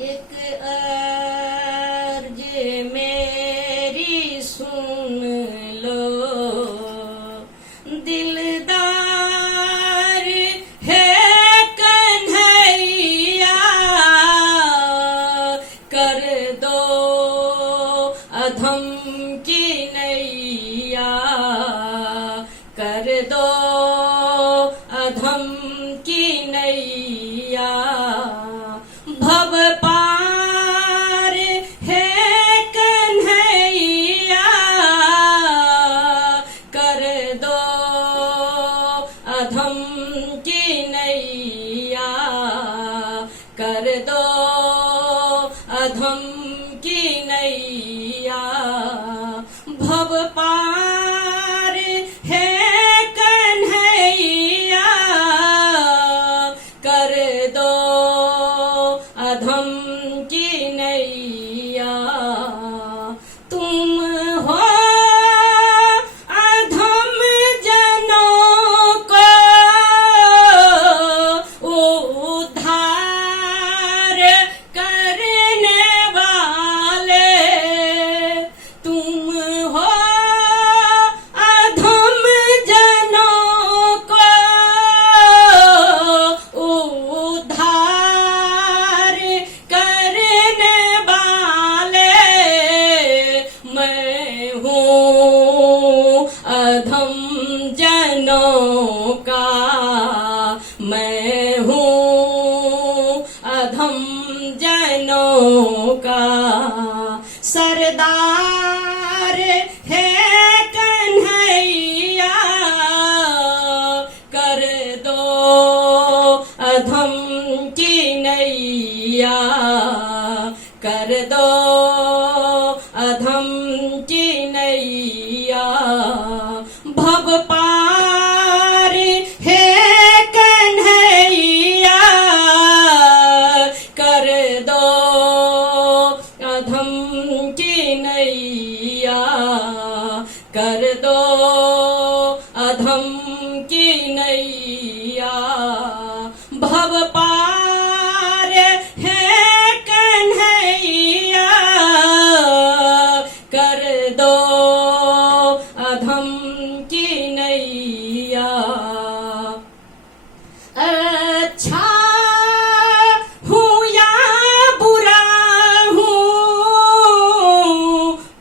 एक अर्ज मेरी सुन लो, दिलदार है कन्हैया, कर दो अधम की नैया, कर दो अधम की नैया। भव पार है कन्हैया, कर दो अधम की नैया, कर दो अधम की नैया। भव पार है कन्हैया, कर दो अधम की नैया। तुम हो अधम जनों को उद्धार करने वाले, तुम हो अधम जनों को उद्धार करने वाले। मैं हूँ अधम जनों का, मैं हूँ अधम जनों का सरदार है कन्हैया, कर दो अधम की नैया, कर दो अधम की नैया। भव पार है कन्हैया, कर दो अधम की नैया, कर दो अधम की नैया। भव पार है कन्हैया, कर दो अधम की नैया। अच्छा हूँ या बुरा हूँ,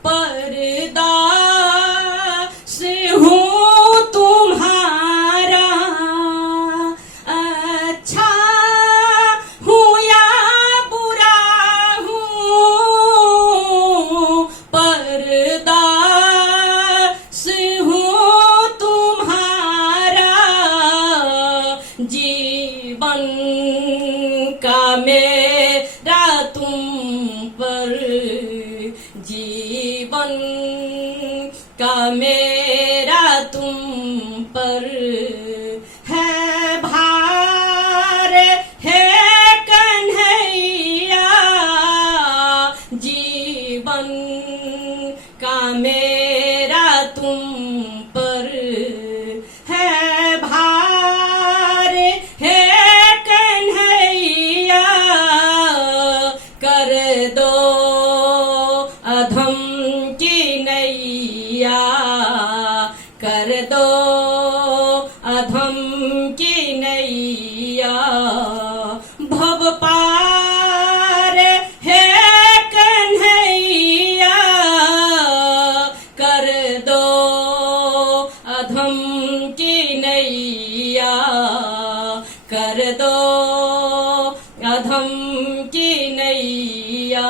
परदास हूँ तुम्हारा। अच्छा हूँ या बुरा हूँ, परदास हूँ तुम्हारा। जीवन का मेरा तुम पर, जीवन का मेरा तुम पर है भार है कन्हैया। जीवन का मेरा तुम पर है भार है कन्हैया, कर दो अधम की नैया, कर दो अधम की नैया। भव पार है कन्हैया, कर दो अधम की नैया, कर दो अधम की नैया।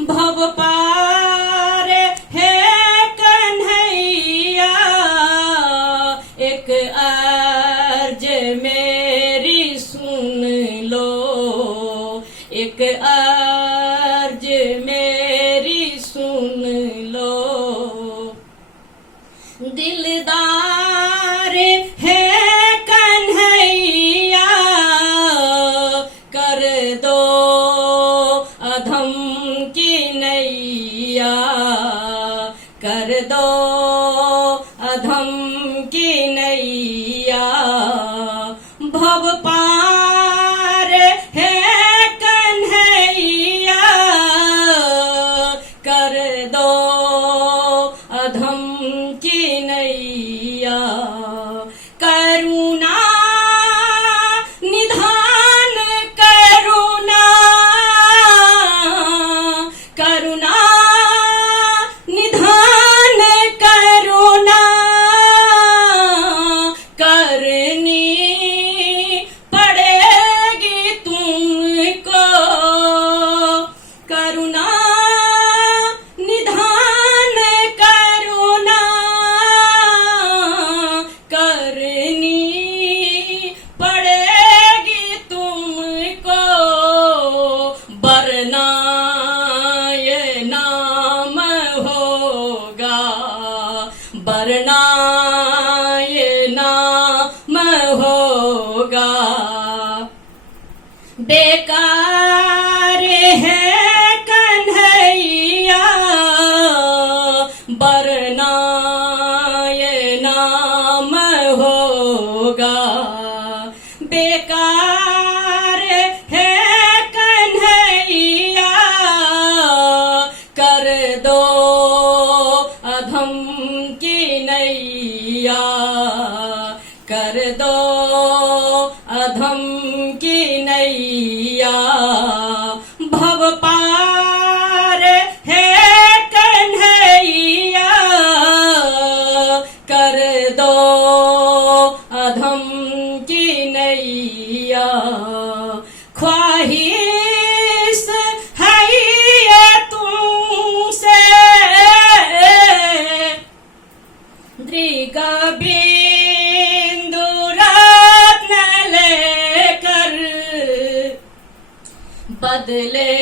भव पार है कन्हैया, एक अर्ज मेरी सुन लो, एक अर्ज मेरी सुन लो। दिलदार है कन्हैया, कर दो अधम की नैया, कर दो अधम की नैया। भव पार है कन्हैया, बेकार है कन्हैया वरना ये नाम होगा। बेकार है कन्हैया कर दो अधम की नैया, कर दो अधम की नैया। भव पार है कन्हैया कर दो अधम की नैया। ख्वाहिश है ये तुमसे दृग बिंदु रत्न लेकर, बदले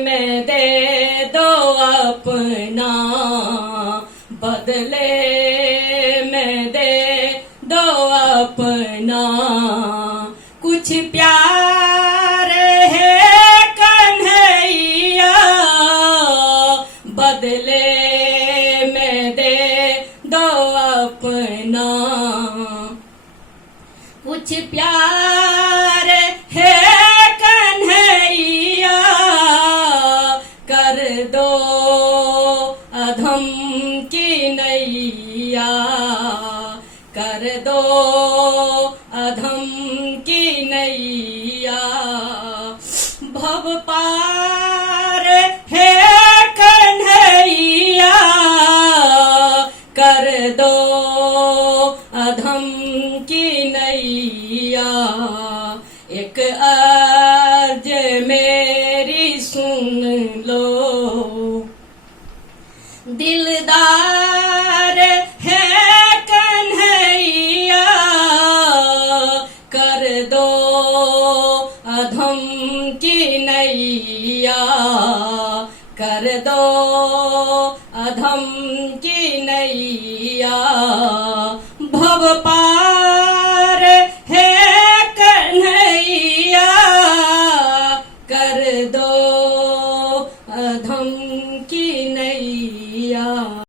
में दे दो अपना, बदले में दे दो अपना। कुछ प्यार है कन्हैया बदले में दे दो अपना। कुछ प्यार है कन्हैया कर दो अधम की नैया, कर दो अधम की नैया। भव पार है कन्हैया कर दो अधम की नैया। एक अर्ज मेरी सुन लो, दिलदार है कन्हैया कर दो अधम की नैया, कर दो अधम की नैया। भव पार